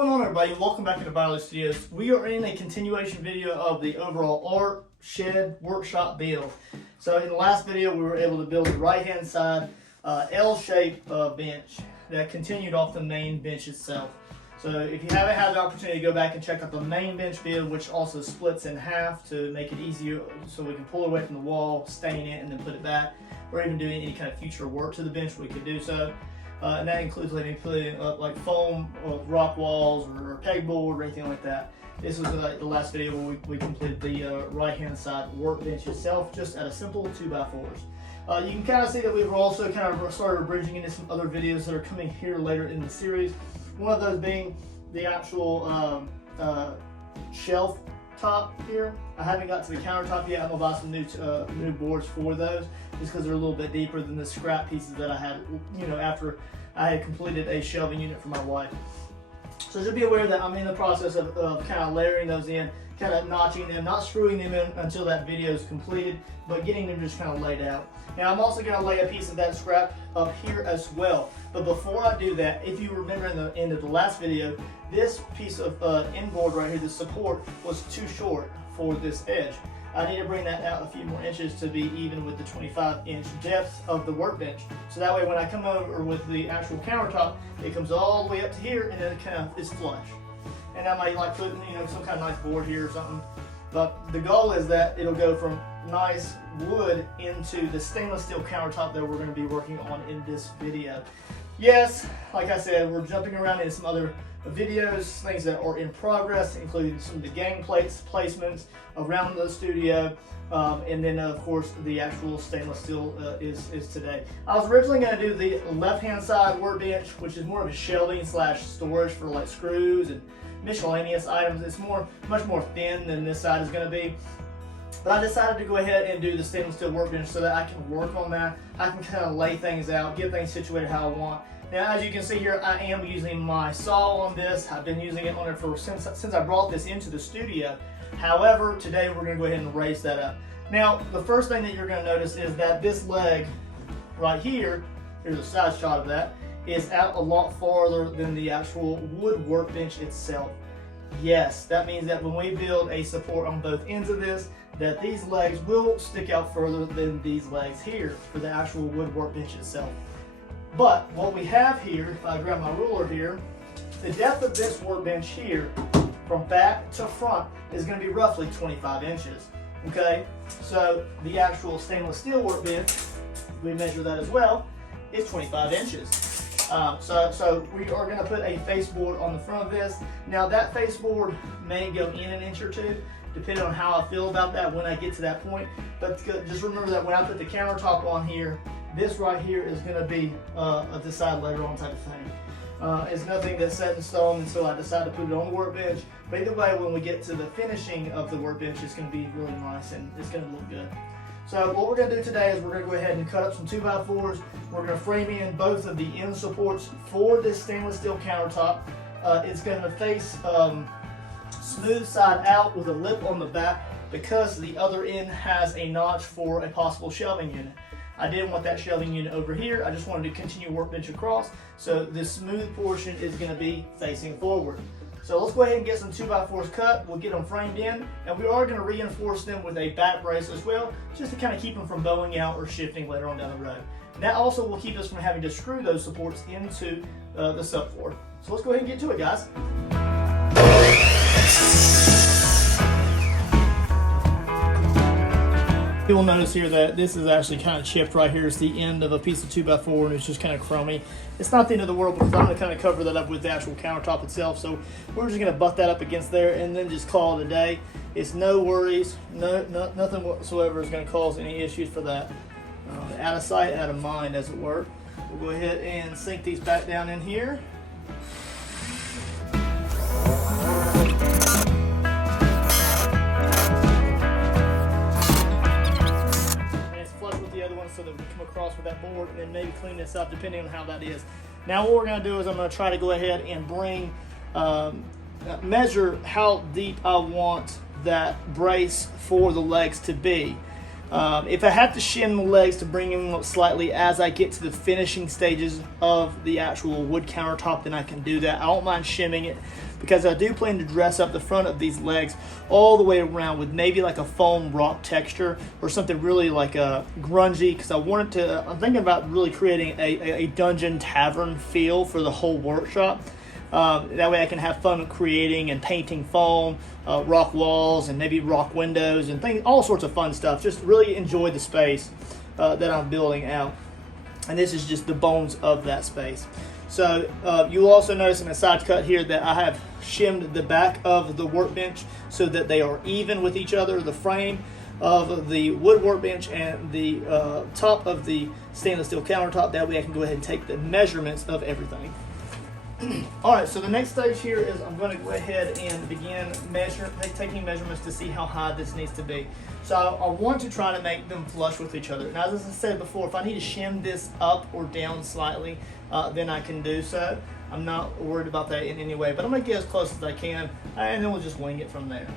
going on, everybody? Welcome back to the Byerly Studios. We are in a continuation video of the overall art shed workshop build. So in the last video we were able to build the right hand side L-shaped bench that continued off the main bench itself. So if you haven't had the opportunity to go back and check out the main bench build, which also splits in half to make it easier so we can pull it away from the wall, stain it, and then put it back, or even doing any kind of future work to the bench, we could do so. And that includes maybe putting up like foam or rock walls or pegboard or anything like that. This was the last video where we completed the right hand side workbench itself, just at a simple 2x4s. You can kind of see that we've also kind of started bridging into some other videos that are coming here later in the series. One of those being the actual shelf top here. I haven't got to the countertop yet. I'm gonna buy some new boards for those, just because they're a little bit deeper than the scrap pieces that I had, after I had completed a shelving unit for my wife. So just be aware that I'm in the process of kind of layering those in, kind of notching them, not screwing them in until that video is completed, but getting them just kind of laid out. Now I'm also going to lay a piece of that scrap up here as well. But before I do that, if you remember in the end of the last video, this piece of inboard right here, the support, was too short for this edge. I need to bring that out a few more inches to be even with the 25-inch depth of the workbench. So that way when I come over with the actual countertop, it comes all the way up to here and then it kind of is flush. And I might like put some kind of nice board here or something. But the goal is that it'll go from nice wood into the stainless steel countertop that we're going to be working on in this video. Yes, like I said, we're jumping around into some other videos, things that are in progress, including some of the gang plates placements around the studio, and then of course the actual stainless steel is today. I was originally going to do the left hand side workbench, which is more of a shelving slash storage for like screws and miscellaneous items. It's much more thin than this side is going to be. But I decided to go ahead and do the stainless steel workbench so that I can work on that. I can kind of lay things out, get things situated how I want. Now, as you can see here, I am using my saw on this. I've been using it on it since I brought this into the studio. However, today we're going to go ahead and raise that up. Now, the first thing that you're going to notice is that this leg right here, here's a side shot of that, is out a lot farther than the actual wood workbench itself. Yes, that means that when we build a support on both ends of this, that these legs will stick out further than these legs here for the actual wood workbench itself. But what we have here, if I grab my ruler here, the depth of this workbench here from back to front is going to be roughly 25 inches. Okay, so the actual stainless steel workbench, we measure that as well, is 25 inches. So we are going to put a faceboard on the front of this. Now that faceboard may go in an inch or two, depending on how I feel about that when I get to that point. But just remember that when I put the countertop on here, this right here is going to be a decide later on type of thing. It's nothing that's set in stone until I decide to put it on the workbench. But either way, when we get to the finishing of the workbench, it's going to be really nice and it's going to look good. So what we're going to do today is we're going to go ahead and cut up some 2x4s. We're going to frame in both of the end supports for this stainless steel countertop. It's going to face smooth side out with a lip on the back because the other end has a notch for a possible shelving unit. I didn't want that shelving unit over here. I just wanted to continue workbench across. So this smooth portion is going to be facing forward. So let's go ahead and get some 2x4s cut. We'll get them framed in, and we are going to reinforce them with a back brace as well, just to kind of keep them from bowing out or shifting later on down the road. And that also will keep us from having to screw those supports into the subfloor. So let's go ahead and get to it, guys. You'll notice here that this is actually kind of chipped right here. It's the end of a piece of 2x4 and it's just kind of crummy. It's not the end of the world because I'm going to kind of cover that up with the actual countertop itself. So we're just going to butt that up against there and then just call it a day. It's no worries, nothing whatsoever is going to cause any issues for that. Out of sight, out of mind, as it were. We'll go ahead and sink these back down in here. So that we come across with that board and then maybe clean this up depending on how that is. Now what we're going to do is I'm going to try to go ahead and measure how deep I want that brace for the legs to be. If I have to shim the legs to bring them up slightly as I get to the finishing stages of the actual wood countertop, then I can do that. I don't mind shimming it because I do plan to dress up the front of these legs all the way around with maybe like a foam rock texture or something really like grungy, because I wanted to, I'm thinking about really creating a dungeon tavern feel for the whole workshop. That way I can have fun creating and painting foam, rock walls, and maybe rock windows and things, all sorts of fun stuff. Just really enjoy the space that I'm building out. And this is just the bones of that space. So you'll also notice in a side cut here that I have shimmed the back of the workbench so that they are even with each other. The frame of the wood workbench and the top of the stainless steel countertop. That way I can go ahead and take the measurements of everything. Alright, so the next stage here is I'm going to go ahead and begin taking measurements to see how high this needs to be. So I want to try to make them flush with each other. Now, as I said before, if I need to shim this up or down slightly, then I can do so. I'm not worried about that in any way, but I'm going to get as close as I can, and then we'll just wing it from there.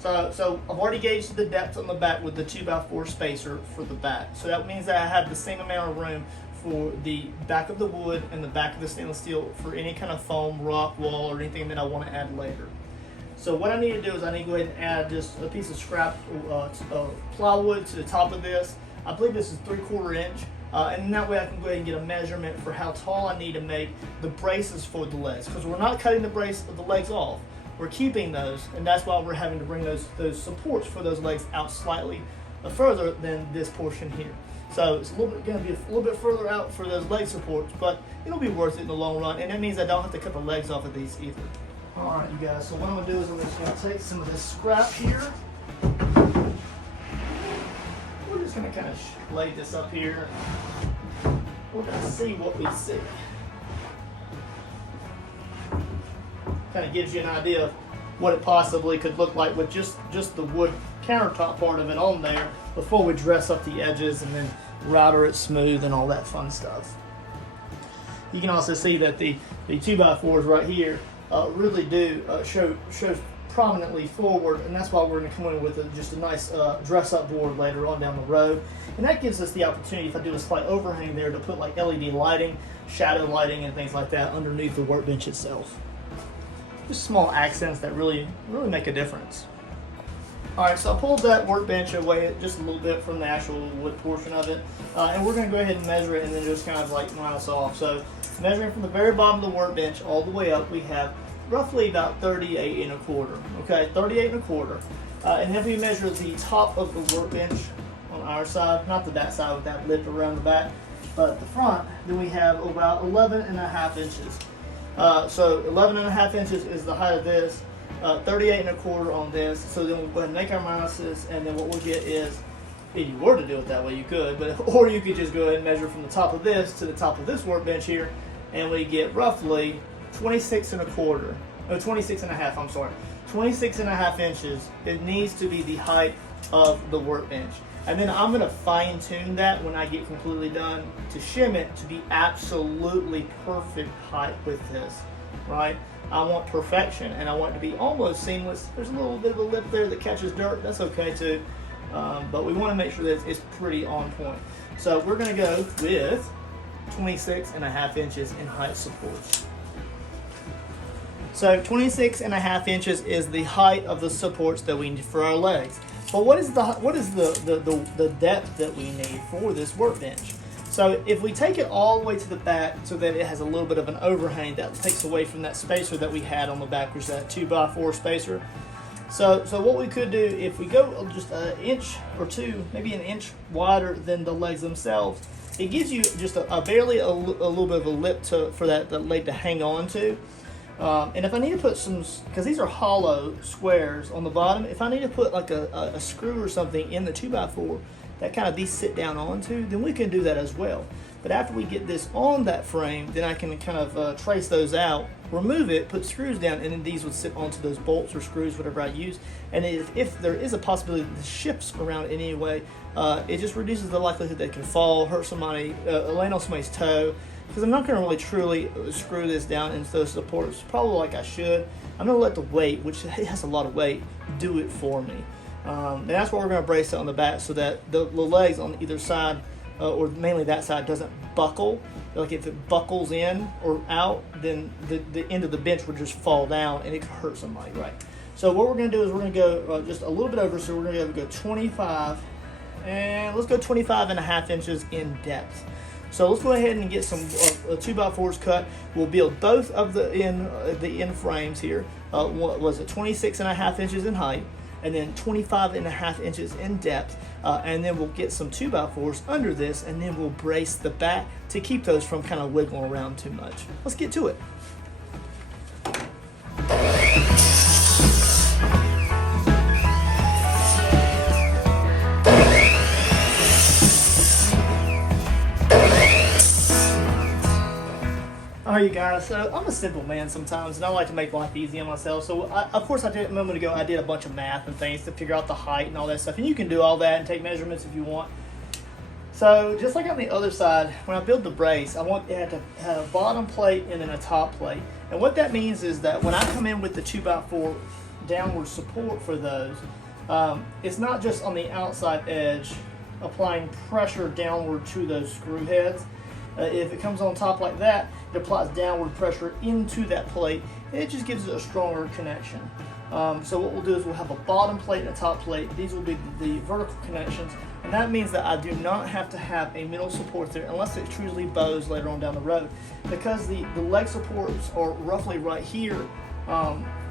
So I've already gauged the depth on the back with the 2x4 spacer for the back. So that means that I have the same amount of room for the back of the wood and the back of the stainless steel for any kind of foam, rock, wall, or anything that I want to add later. So what I need to do is I need to go ahead and add just a piece of scrap plywood to the top of this. I believe this is 3/4 inch. And that way I can go ahead and get a measurement for how tall I need to make the braces for the legs. Because we're not cutting the brace of the legs off. We're keeping those, and that's why we're having to bring those supports for those legs out slightly further than this portion here. So it's going to be a little bit further out for those leg supports, but it'll be worth it in the long run, and that means I don't have to cut the legs off of these either. Alright, you guys, so what I'm going to do is I'm just going to take some of this scrap here. We're just going to kind of lay this up here. We're going to see what we see. Kind of gives you an idea of what it possibly could look like with just the wood countertop part of it on there before we dress up the edges and then router it smooth and all that fun stuff. You can also see that the 2x4s right here really do show prominently forward, and that's why we're going to come in with just a nice dress up board later on down the road. And that gives us the opportunity, if I do a slight overhang there, to put like LED lighting, shadow lighting, and things like that underneath the workbench itself. Just small accents that really make a difference. Alright, so I pulled that workbench away just a little bit from the actual wood portion of it, and we're going to go ahead and measure it and then just kind of like round us off. So measuring from the very bottom of the workbench all the way up, we have roughly about 38 1/4. Okay, 38 1/4. And then we measure the top of the workbench on our side, not the back side with that lip around the back, but the front, then we have about 11.5 inches. So 11.5 inches is the height of this, 38 1/4 on this. So then we'll go ahead and make our minuses, and then what we'll get is, if you were to do it that way, you could, or you could just go ahead and measure from the top of this to the top of this workbench here, and we get roughly 26 1/4, or 26.5, I'm sorry, 26.5 inches. It needs to be the height of the workbench. And then I'm going to fine tune that when I get completely done to shim it to be absolutely perfect height with this, right? I want perfection, and I want it to be almost seamless. There's a little bit of a lip there that catches dirt. That's okay too. But we want to make sure that it's pretty on point. So we're going to go with 26.5 inches in height supports. So 26.5 inches is the height of the supports that we need for our legs. But what is the depth that we need for this workbench? So if we take it all the way to the back so that it has a little bit of an overhang, that takes away from that spacer that we had on the back, which is that 2x4 spacer. So what we could do, if we go just an inch or two, maybe an inch wider than the legs themselves, it gives you just barely a little bit of a lip for that leg to hang on to. And if I need to put some, because these are hollow squares on the bottom, if I need to put like a screw or something in the 2x4 that kind of these sit down onto, then we can do that as well. But after we get this on that frame, then I can kind of trace those out, remove it, put screws down, and then these would sit onto those bolts or screws, whatever I use. And if there is a possibility that this shifts around in any way, it just reduces the likelihood that it can fall, hurt somebody, land on somebody's toe. Because I'm not going to really truly screw this down into those supports, probably like I should. I'm going to let the weight, which it has a lot of weight, do it for me. And that's why we're going to brace it on the back so that the legs on either side, or mainly that side, doesn't buckle like if it buckles in or out, then the end of the bench would just fall down and it could hurt somebody, right? So what we're going to do is we're going to go just a little bit over, so we're going to go 25, and let's go 25.5 inches in depth. So let's go ahead and get some 2x4s cut. We'll build both of the end frames here. What was it, 26.5 inches in height, and then 25.5 inches in depth, and then we'll get some 2x4s under this, and then we'll brace the back to keep those from kind of wiggling around too much. Let's get to it. Alright, you guys, so I'm a simple man sometimes, and I like to make life easy on myself. So of course I did a moment ago, I did a bunch of math and things to figure out the height and all that stuff, and you can do all that and take measurements if you want. So just like on the other side, when I build the brace, I want it to have a bottom plate and then a top plate. And what that means is that when I come in with the 2x4 downward support for those, it's not just on the outside edge applying pressure downward to those screw heads. If it comes on top like that, it applies downward pressure into that plate, and it just gives it a stronger connection. So what we'll do is we'll have a bottom plate and a top plate. These will be the vertical connections, and that means that I do not have to have a middle support there unless it truly bows later on down the road. Because the leg supports are roughly right here,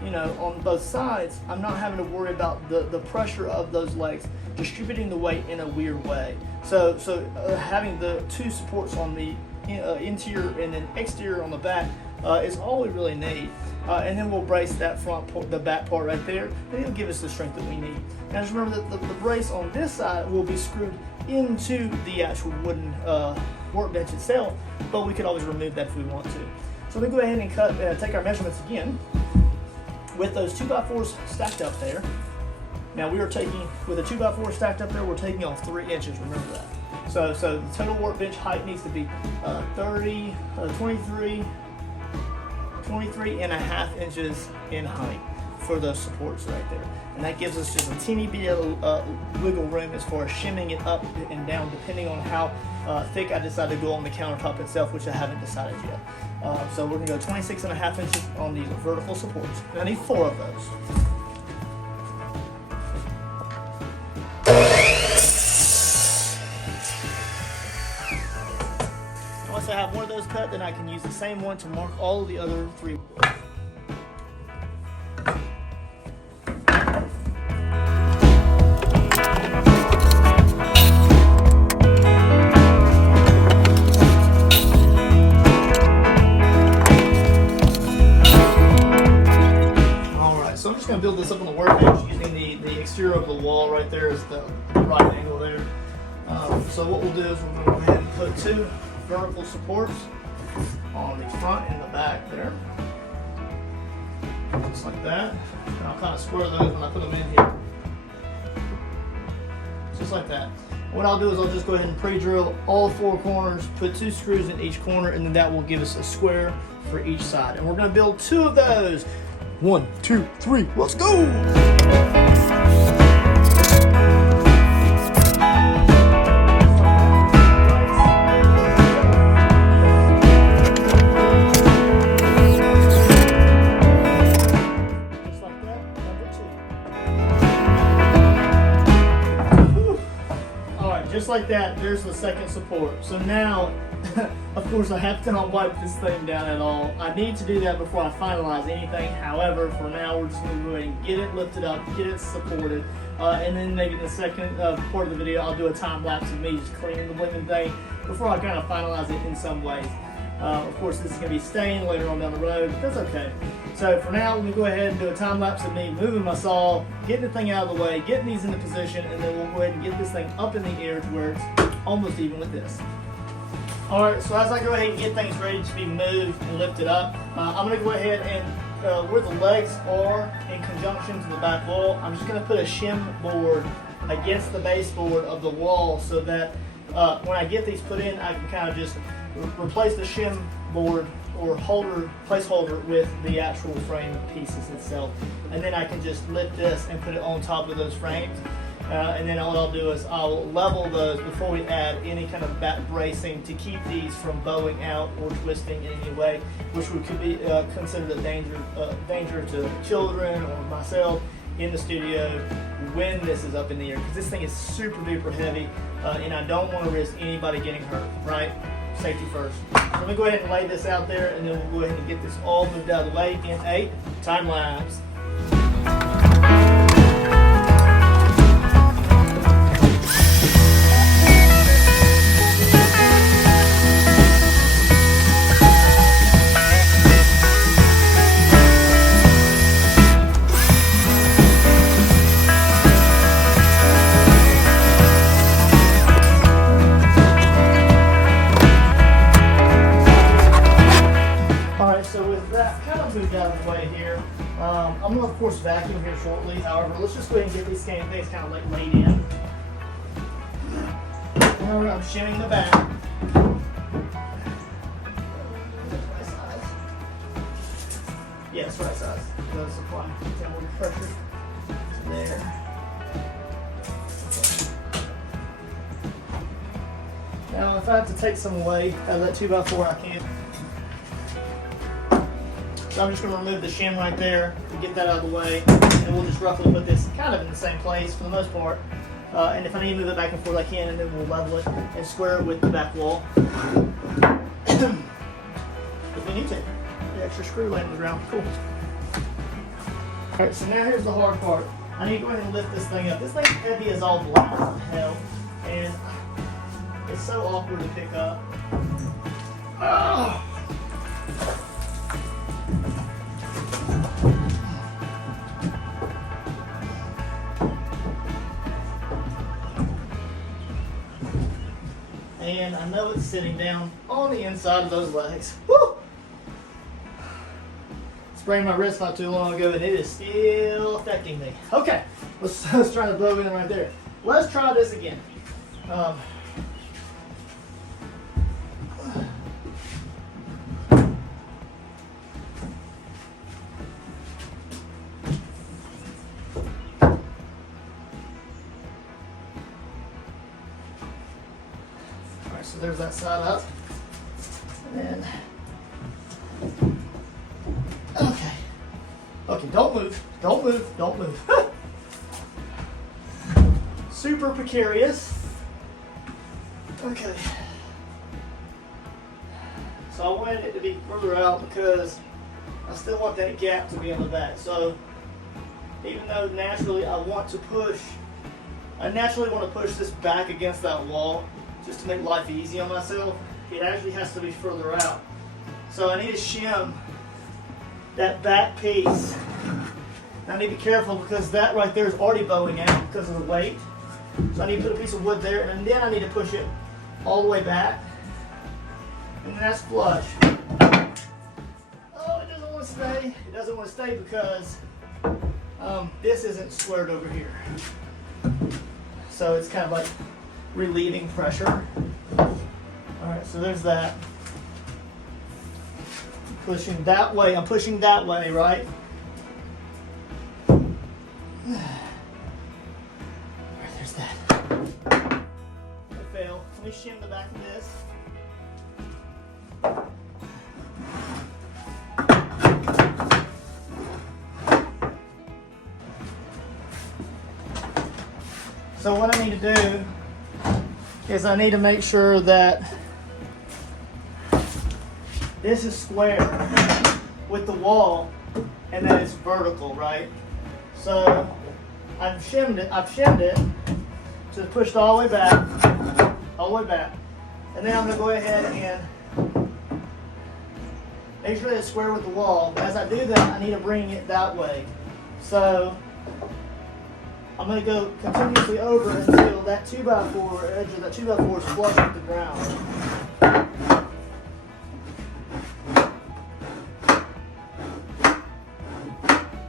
you know, on both sides, I'm not having to worry about the pressure of those legs distributing the weight in a weird way. So having the two supports on the interior and then exterior on the back is all we really need. And then we'll brace that the back part right there, and it'll give us the strength that we need. Now just remember that the brace on this side will be screwed into the actual wooden workbench itself, but we could always remove that if we want to. So we go ahead and take our measurements again with those 2x4s stacked up there. Now we are taking, with a 2x4 stacked up there, we're taking off 3 inches, remember that. So the total workbench height needs to be 23.5 inches in height for those supports right there. And that gives us just a teeny bit of wiggle room as far as shimming it up and down, depending on how thick I decide to go on the countertop itself, which I haven't decided yet. So we're gonna go 26.5 inches on these vertical supports. And I need 4 of those. Once I have one of those cut, then I can use the same one to mark all of the other 3. Alright, so I'm just going to build this up on the workbench using the exterior of the wall right there is the right angle there. So what we'll do is we're going to go ahead and put 2 vertical supports on the front and the back there, just like that. And I'll kind of square those when I put them in here, just like that. What I'll do is I'll just go ahead and pre-drill all 4 corners, put 2 screws in each corner, and then that will give us a square for each side. And we're going to build 2 of those. 1, 2, 3, let's go! Just like that, there's the second support. So now, of course, I have to not wipe this thing down at all. I need to do that before I finalize anything. However, for now, we're just going to go ahead and get it lifted up, get it supported, and then maybe in the second part of the video, I'll do a time lapse of me just cleaning the blinking thing before I kind of finalize it in some ways. Of course, this is going to be stained later on down the road, but that's okay. So for now, let me go ahead and do a time lapse of me moving my saw, getting the thing out of the way, getting these into position, and then we'll go ahead and get this thing up in the air to where it's almost even with this. Alright, so as I go ahead and get things ready to be moved and lifted up, I'm going to go ahead and where the legs are in conjunction to the back wall, I'm just going to put a shim board against the baseboard of the wall so that when I get these put in, I can kind of just replace the shim board or placeholder with the actual frame pieces itself, and then I can just lift this and put it on top of those frames. And then what I'll do is I'll level those before we add any kind of back bracing to keep these from bowing out or twisting in any way, which could be considered a danger to children or myself in the studio when this is up in the air, because this thing is super duper heavy, and I don't want to risk anybody getting hurt, right? Safety first. So let me go ahead and lay this out there, and then we'll go ahead and get this all moved out of the way in a time lapse. Out of the way here. I'm going to, of course, vacuum here shortly. However, let's just go ahead and get these things kind of like laid in. Alright, I'm shimming the back. Yeah, it's right size. It does apply downward pressure. There. Now, if I have to take some away out of that 2x4, I can. So I'm just going to remove the shim right there to get that out of the way, and we'll just roughly put this kind of in the same place for the most part. And if I need to move it back and forth, I can, and then we'll level it and square it with the back wall. If we need to. The extra screw laying on the ground. Cool. Alright, so now here's the hard part. I need to go ahead and lift this thing up. This thing's heavy as all black hell, and it's so awkward to pick up. Oh. And I know it's sitting down on the inside of those legs. Woo! Sprained my wrist not too long ago, and it is still affecting me. Okay, let's try to blow in right there. Let's try this again. So there's that side up, and then, okay, don't move. Super precarious. Okay, so I wanted it to be further out because I still want that gap to be on the back. So even though naturally I naturally want to push this back against that wall, just to make life easy on myself, it actually has to be further out. So I need to shim that back piece. And I need to be careful because that right there is already bowing out because of the weight. So I need to put a piece of wood there, and then I need to push it all the way back. And then that's flush. Oh, it doesn't want to stay. It doesn't want to stay because this isn't squared over here. So it's kind of like relieving pressure. Alright, so there's that. Pushing that way. I'm pushing that way, right? Alright, there's that. I failed. Let me shim the back of this. So what I need to do is I need to make sure that this is square with the wall and that it's vertical, right? So I've shimmed it to push it all the way back, and then I'm going to go ahead and make sure that it's square with the wall. But as I do that, I need to bring it that way. So I'm going to go continuously over until that 2x4 edge of that 2x4 is flush with the ground.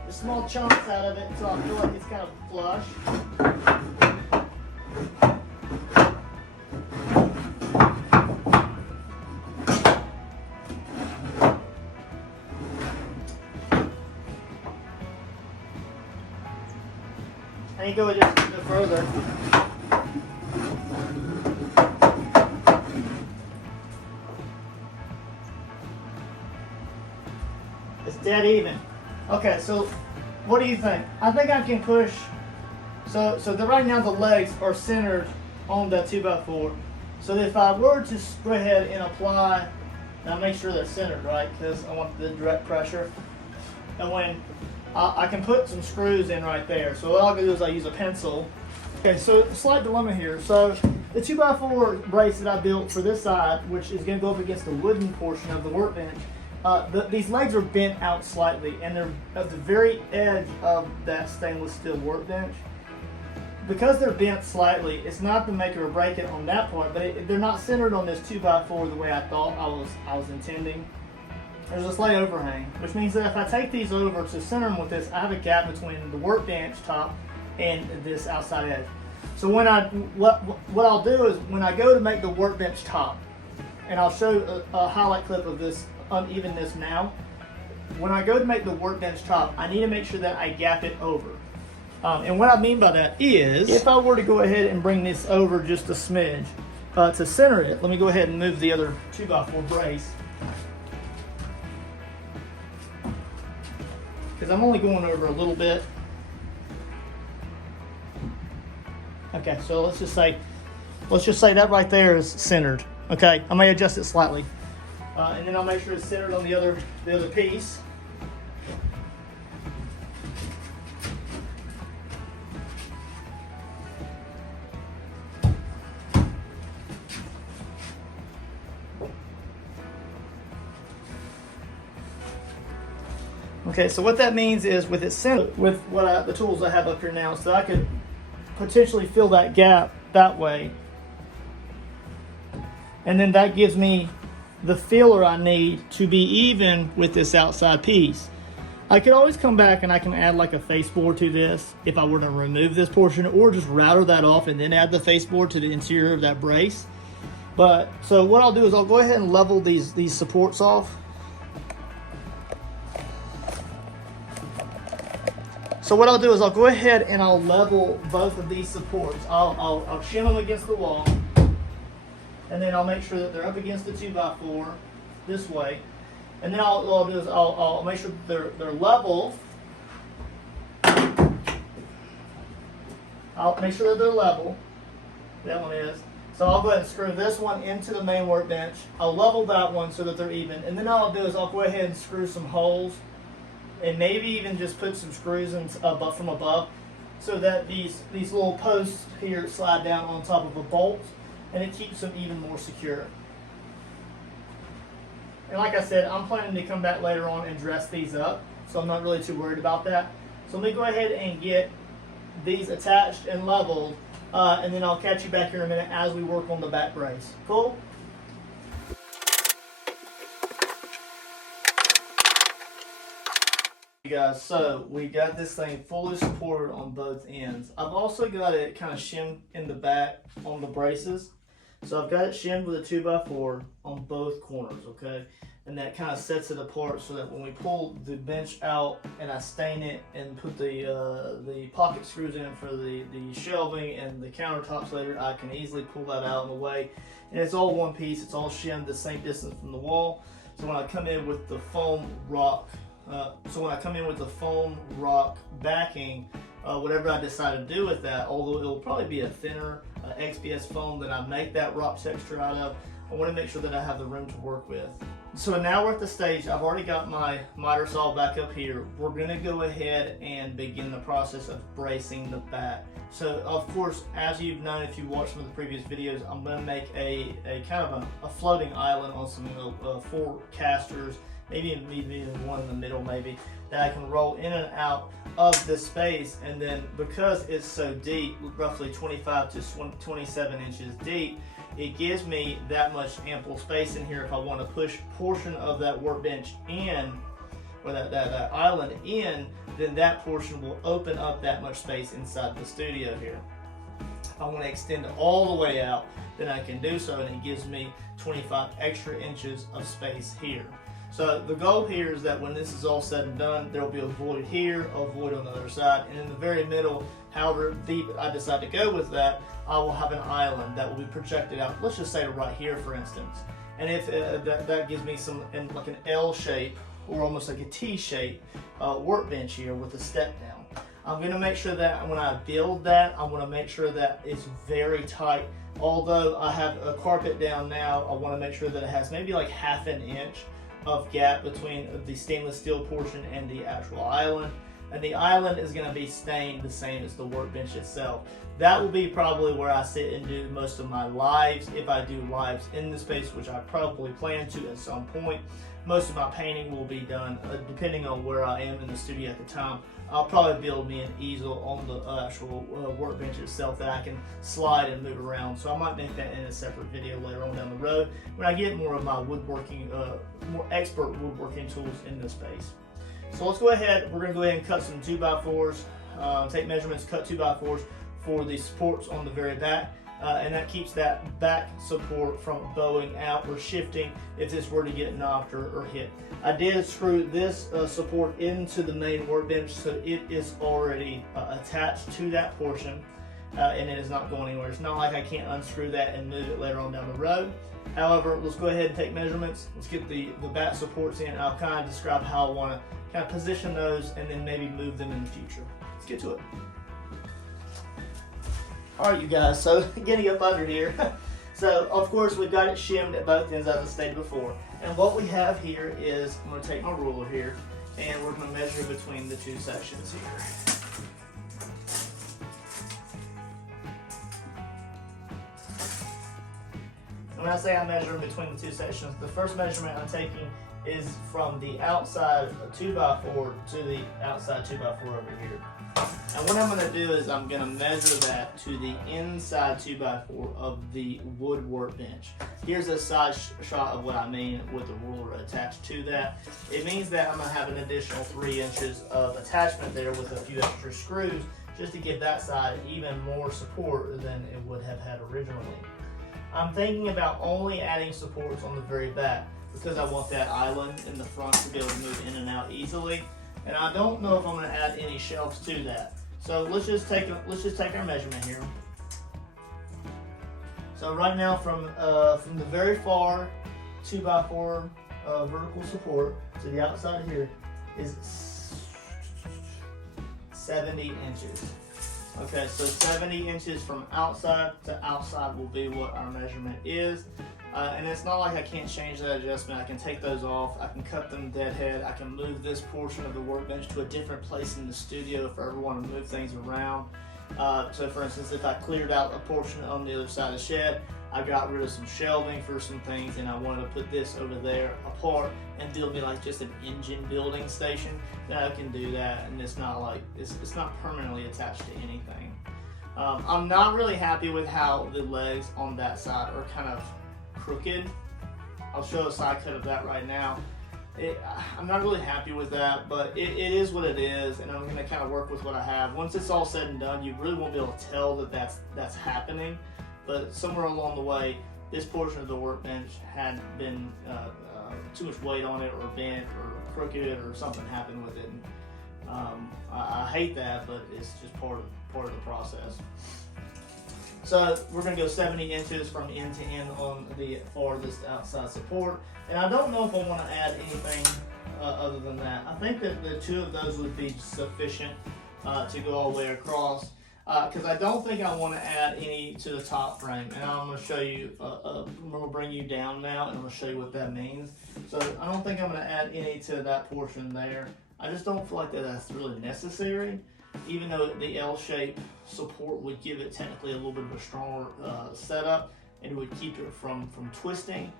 There's small chunks out of it, so I feel like it's kind of flush. I need to go just a bit further. It's dead even. Okay, so what do you think? I think I can push. So right now the legs are centered on that 2x4. So if I were to go ahead and apply, now make sure they're centered, right? Because I want the direct pressure. And when I can put some screws in right there. So what I'll do is I use a pencil. Okay, so slight dilemma here. So the 2x4 brace that I built for this side, which is going to go up against the wooden portion of the workbench, these legs are bent out slightly, and they're at the very edge of that stainless steel workbench. Because they're bent slightly, it's not to make it or break it on that part, but they're not centered on this 2x4 the way I thought I was intending. There's a slight overhang, which means that if I take these over to center them with this, I have a gap between the workbench top and this outside edge. So when what I'll do is when I go to make the workbench top, and I'll show a highlight clip of this unevenness now. When I go to make the workbench top, I need to make sure that I gap it over. And what I mean by that is, if I were to go ahead and bring this over just a smidge to center it, let me go ahead and move the other 2x4 brace. Because I'm only going over a little bit. Okay, so let's just say that right there is centered. Okay, I may adjust it slightly. And then I'll make sure it's centered on the other piece. Okay, so what that means is with it centered, with the tools I have up here now, so I could potentially fill that gap that way. And then that gives me the filler I need to be even with this outside piece. I could always come back and I can add like a faceboard to this if I were to remove this portion, or just router that off and then add the faceboard to the interior of that brace. But so what I'll do is I'll go ahead and level these supports off. So what I'll do is I'll go ahead and I'll level both of these supports. I'll shim them against the wall, and then I'll make sure that they're up against the 2x4 this way. And then what I'll do is I'll make sure they're level. I'll make sure that they're level. That one is. So I'll go ahead and screw this one into the main workbench. I'll level that one so that they're even. And then all I'll do is I'll go ahead and screw some holes, and maybe even just put some screws in from above, so that these little posts here slide down on top of a bolt, and it keeps them even more secure. And like I said, I'm planning to come back later on and dress these up, so I'm not really too worried about that. So let me go ahead and get these attached and leveled, and then I'll catch you back here in a minute as we work on the back brace. Cool? Guys, so we got this thing fully supported on both ends. I've also got it kind of shimmed in the back on the braces. So I've got it shimmed with a 2x4 on both corners, okay? And that kind of sets it apart so that when we pull the bench out and I stain it and put the pocket screws in for the shelving and the countertops later, I can easily pull that out of the way. And it's all one piece, it's all shimmed the same distance from the wall. So when I come in with the foam rock backing, whatever I decide to do with that, although it'll probably be a thinner XPS foam that I make that rock texture out of, I want to make sure that I have the room to work with. So now we're at the stage, I've already got my miter saw back up here. We're going to go ahead and begin the process of bracing the back. So of course, as you've known if you watched some of the previous videos, I'm going to make a kind of a floating island on some 4 casters, maybe even one in the middle maybe, that I can roll in and out of this space. And then because it's so deep, roughly 25 to 27 inches deep, it gives me that much ample space in here if I want to push a portion of that workbench in, or that island in, then that portion will open up that much space inside the studio here. If I want to extend it all the way out, then I can do so, and it gives me 25 extra inches of space here. So the goal here is that when this is all said and done, there will be a void here, a void on the other side, and in the very middle, however deep I decide to go with that, I will have an island that will be projected out. Let's just say right here, for instance. And if that gives me some like an L shape or almost like a T shape workbench here with a step down. I'm going to make sure that when I build that, I want to make sure that it's very tight. Although I have a carpet down now, I want to make sure that it has maybe like ½ an inch of gap between the stainless steel portion and the actual island. And the island is going to be stained the same as the workbench itself. That will be probably where I sit and do most of my lives, if I do lives in the space, which I probably plan to at some point. Most of my painting will be done depending on where I am in the studio at the time. I'll probably build me an easel on the actual workbench itself that I can slide and move around. So I might make that in a separate video later on down the road when I get more of my woodworking, more expert woodworking tools in this space. So let's go ahead, we're going to go ahead and cut some 2x4s, take measurements, cut 2x4s for the supports on the very back, and that keeps that back support from bowing out or shifting if this were to get knocked or hit. I did screw this support into the main workbench, so it is already attached to that portion, and it is not going anywhere. It's not like I can't unscrew that and move it later on down the road. However, let's go ahead and take measurements. Let's get the back supports in. I'll kind of describe how I want to kind of position those and then maybe move them in the future. Let's get to it. All right, you guys, so getting up under here. So, of course, we've got it shimmed at both ends, as I stated before. And what we have here is, I'm going to take my ruler here, and we're going to measure between the two sections here. And when I say I'm measuring between the two sections, the first measurement I'm taking is from the outside 2x4 to the outside 2x4 over here. And what I'm going to do is I'm going to measure that to the inside 2x4 of the wood workbench. Here's a side shot of what I mean with the ruler attached to that. It means that I'm going to have an additional 3 inches of attachment there with a few extra screws just to give that side even more support than it would have had originally. I'm thinking about only adding supports on the very back because I want that island in the front to be able to move in and out easily. And I don't know if I'm going to add any shelves to that. So let's just take our measurement here. So right now from the very far 2x4 vertical support to the outside here is 70 inches. Okay, so 70 inches from outside to outside will be what our measurement is. And it's not like I can't change that adjustment. I can take those off, I can cut them deadhead, I can move this portion of the workbench to a different place in the studio if I ever want to move things around. So for instance, if I cleared out a portion on the other side of the shed, I got rid of some shelving for some things and I wanted to put this over there apart and build me like just an engine building station, then I can do that, and it's not like, it's not permanently attached to anything. I'm not really happy with how the legs on that side are kind of crooked. I'll show a side cut of that right now. I'm not really happy with that, but it is what it is, and I'm going to kind of work with what I have. Once it's all said and done, you really won't be able to tell that that's happening, but somewhere along the way, this portion of the workbench had been too much weight on it, or bent, or crooked, or something happened with it. And, I hate that, but it's just part of the process. So we're going to go 70 inches from end to end on the farthest outside support. And I don't know if I want to add anything other than that. I think that the 2 of those would be sufficient to go all the way across. Because I don't think I want to add any to the top frame. And I'm going to show you, I'm going to bring you down now and I'm going to show you what that means. So I don't think I'm going to add any to that portion there. I just don't feel like that's really necessary. Even though the L-shape support would give it technically a little bit of a stronger setup and it would keep it from twisting.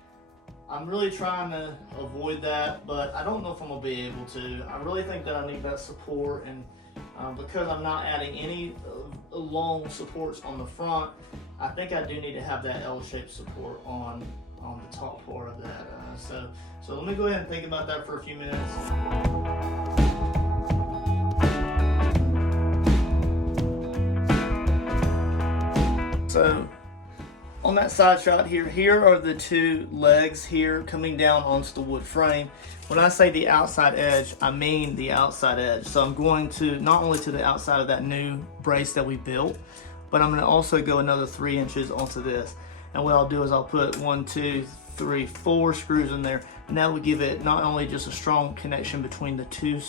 I'm really trying to avoid that, but I don't know if I'm going to be able to. I really think that I need that support, and because I'm not adding any long supports on the front, I think I do need to have that L-shaped support on the top part of that. So let me go ahead and think about that for a few minutes. So on that side shot here are the two legs here coming down onto the wood frame. When I say the outside edge, I mean the outside edge. So I'm going to not only to the outside of that new brace that we built, but I'm going to also go another 3 inches onto this. And what I'll do is I'll put 1, 2, 3, 4 screws in there, and that will give it not only just a strong connection between the two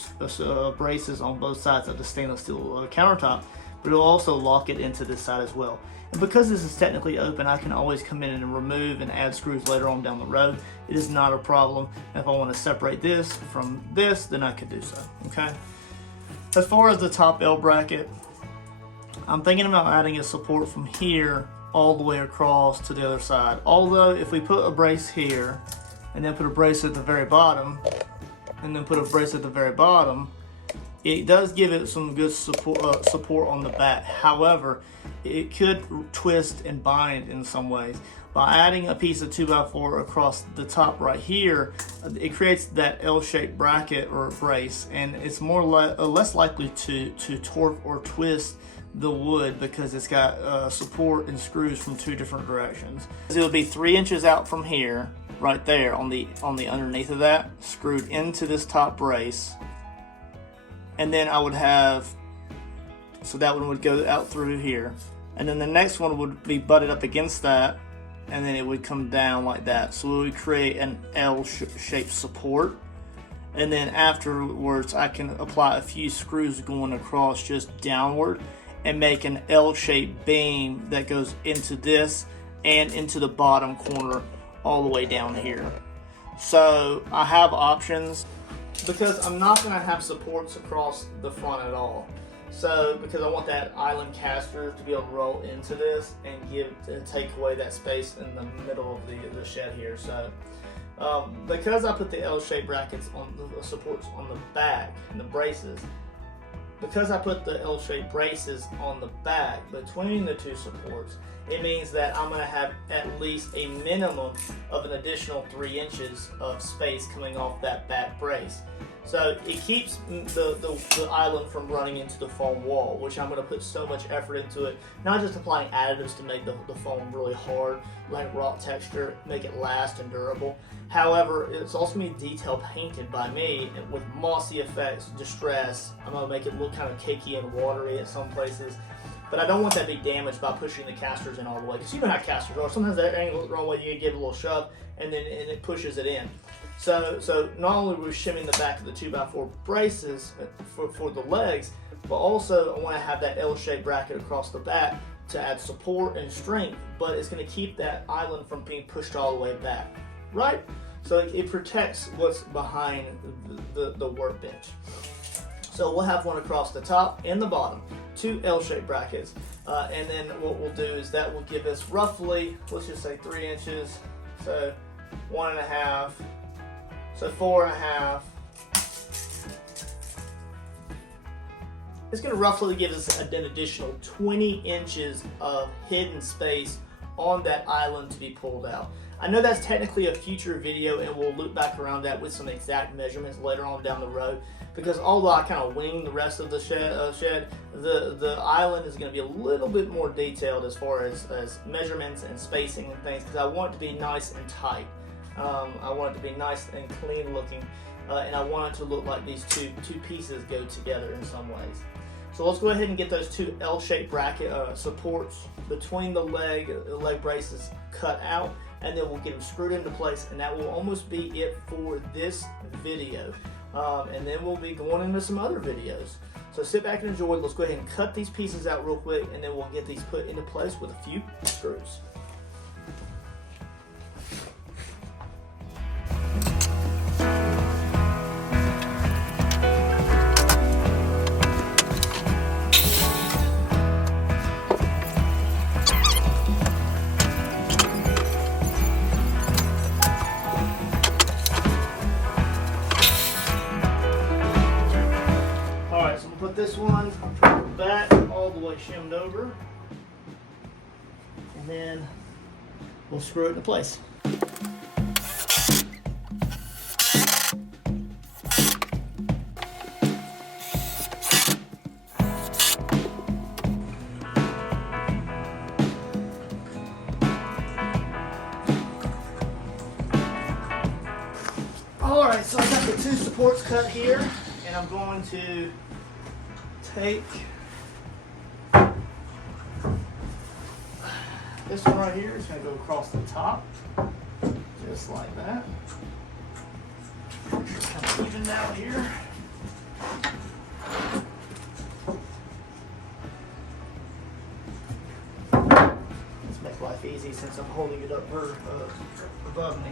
braces on both sides of the stainless steel countertop, but it'll also lock it into this side as well. And because this is technically open, I can always come in and remove and add screws later on down the road. It is not a problem. If I want to separate this from this, then I could do so, okay? As far as the top L bracket, I'm thinking about adding a support from here all the way across to the other side. Although if we put a brace here, and then put a brace at the very bottom, and then put a brace at the very bottom, it does give it some good support on the back. However, it could twist and bind in some ways. By adding a piece of 2x4 across the top right here, it creates that L-shaped bracket or brace, and it's less likely to torque or twist the wood because it's got support and screws from 2 different directions. It would be 3 inches out from here, right there on the underneath of that, screwed into this top brace. And then I would have, so that one would go out through here. And then the next one would be butted up against that, and then it would come down like that. So we would create an L-shaped support. And then afterwards, I can apply a few screws going across just downward and make an L-shaped beam that goes into this and into the bottom corner all the way down here. So I have options, because I'm not going to have supports across the front at all. So because I want that island caster to be able to roll into this and take away that space in the middle of the shed here. So because I put the L-shaped brackets on the supports on the back and the braces, because I put the L-shaped braces on the back between the 2 supports, it means that I'm going to have at least a minimum of an additional 3 inches of space coming off that back brace. So it keeps the island from running into the foam wall, which I'm going to put so much effort into it. Not just applying additives to make the foam really hard, like rock texture, make it last and durable. However, it's also going to be detail painted by me with mossy effects, distress. I'm going to make it look kind of cakey and watery at some places. But I don't want that to be damaged by pushing the casters in all the way. Because you know how casters are. Sometimes that angle the wrong way, you give it a little shove, and then it pushes it in. So not only are we shimming the back of the 2x4 braces for the legs, but also I want to have that L-shaped bracket across the back to add support and strength, but it's going to keep that island from being pushed all the way back, right? So it protects what's behind the workbench. So we'll have one across the top and the bottom, 2 L-shaped brackets, and then what we'll do is that will give us roughly, let's just say 3 inches, so 1.5, so 4.5. It's going to roughly give us an additional 20 inches of hidden space on that island to be pulled out. I know that's technically a future video, and we'll loop back around that with some exact measurements later on down the road, because although I kind of wing the rest of the shed, the island is going to be a little bit more detailed as far as measurements and spacing and things, because I want it to be nice and tight. I want it to be nice and clean looking, and I want it to look like these two pieces go together in some ways. So let's go ahead and get those 2 L-shaped bracket supports between the leg braces cut out, and then we'll get them screwed into place, and that will almost be it for this video. And then we'll be going into some other videos. So sit back and enjoy. Let's go ahead and cut these pieces out real quick, and then we'll get these put into place with a few screws. Put this one back all the way shimmed over, and then we'll screw it into place. supports cut here, and I'm going to take this one right here. It's going to go across the top, just like that. Just kind of evened out here. Let's make life easy since I'm holding it up above me.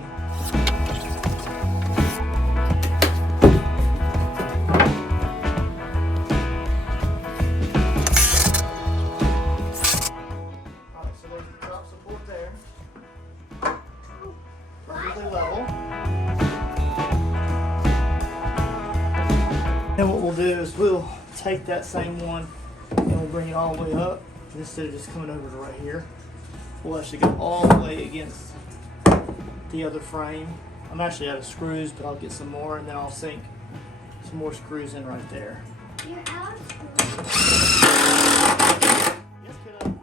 And what we'll do is we'll take that same one and we'll bring it all the way up. Instead of just coming over to right here, we'll actually go all the way against the other frame. I'm actually out of screws, but I'll get some more and then I'll sink some more screws in right there. You're out of screws? Yes, kiddo.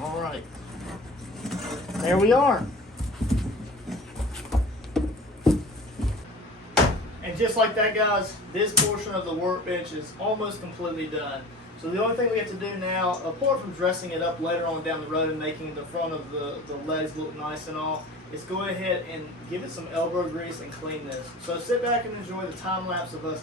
All right, there we are. And just like that, guys, this portion of the workbench is almost completely done. So the only thing we have to do now, apart from dressing it up later on down the road and making the front of the legs look nice and all, is go ahead and give it some elbow grease and clean this. So sit back and enjoy the time lapse of us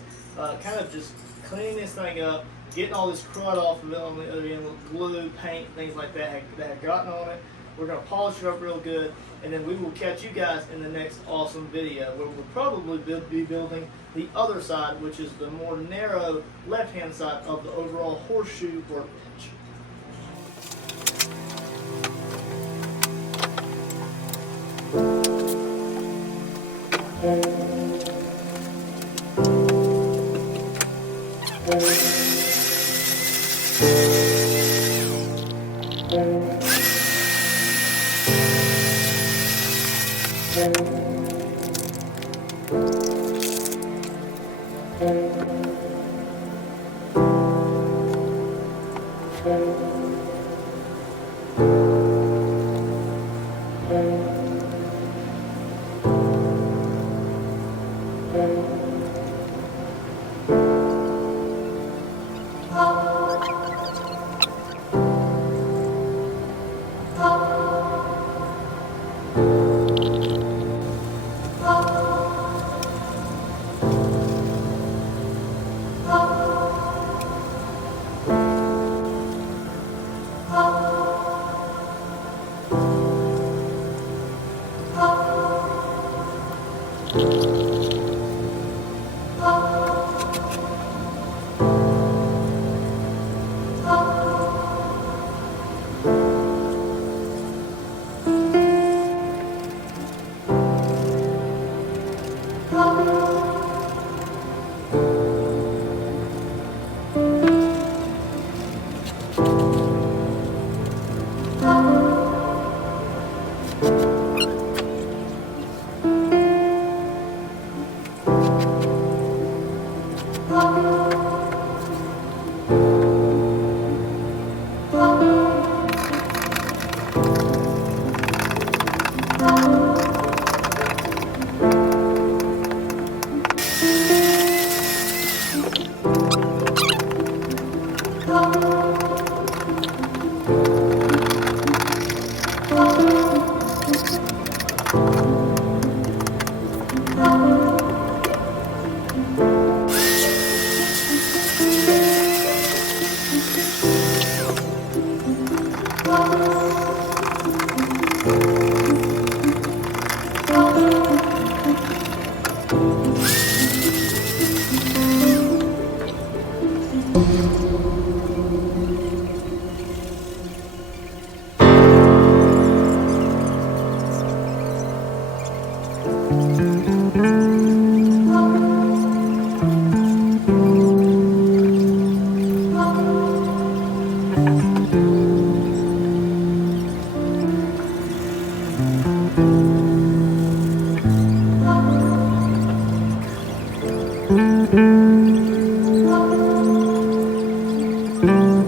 kind of just cleaning this thing up, getting all this crud off of it on the other end with glue, paint, things like that had gotten on it. We're going to polish it up real good, and then we will catch you guys in the next awesome video where we'll probably be building the other side, which is the more narrow left-hand side of the overall horseshoe workbench.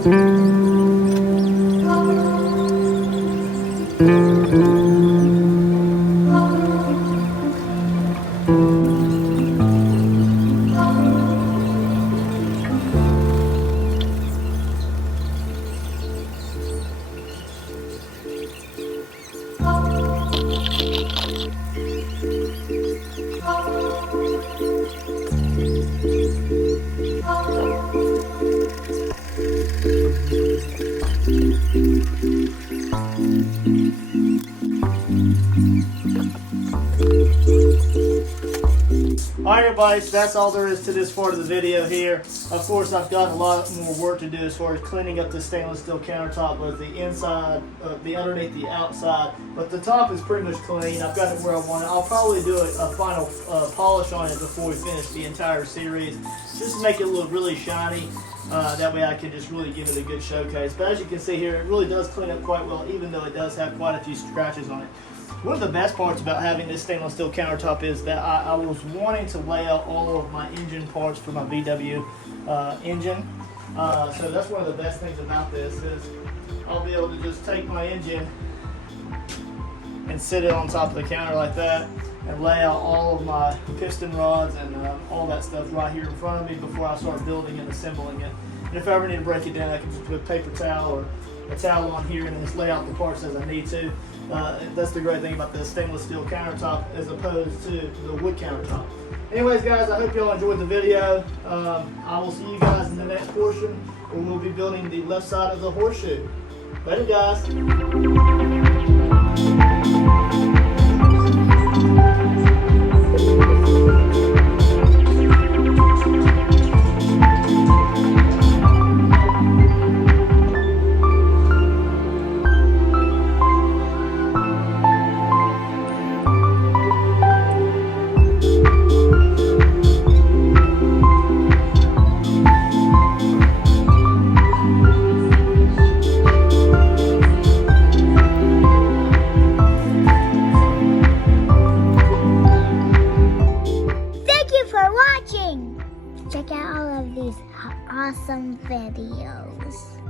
Alright everybody, so that's all there is to this part of the video here. Of course, I've got a lot more work to do as far as cleaning up this stainless steel countertop, both the inside, the underneath, the outside. But the top is pretty much clean. I've got it where I want it. I'll probably do a final polish on it before we finish the entire series, just to make it look really shiny. That way I can just really give it a good showcase. But as you can see here, it really does clean up quite well, even though it does have quite a few scratches on it. One of the best parts about having this stainless steel countertop is that I was wanting to lay out all of my engine parts for my VW engine. So that's one of the best things about this is I'll be able to just take my engine and sit it on top of the counter like that and lay out all of my piston rods and all that stuff right here in front of me before I start building and assembling it. And if I ever need to break it down, I can just put a paper towel or a towel on here and then just lay out the parts as I need to. That's the great thing about the stainless steel countertop as opposed to the wood countertop. Anyways guys, I hope y'all enjoyed the video. I will see you guys in the next portion where we'll be building the left side of the horseshoe. Later guys. Check out all of these awesome videos.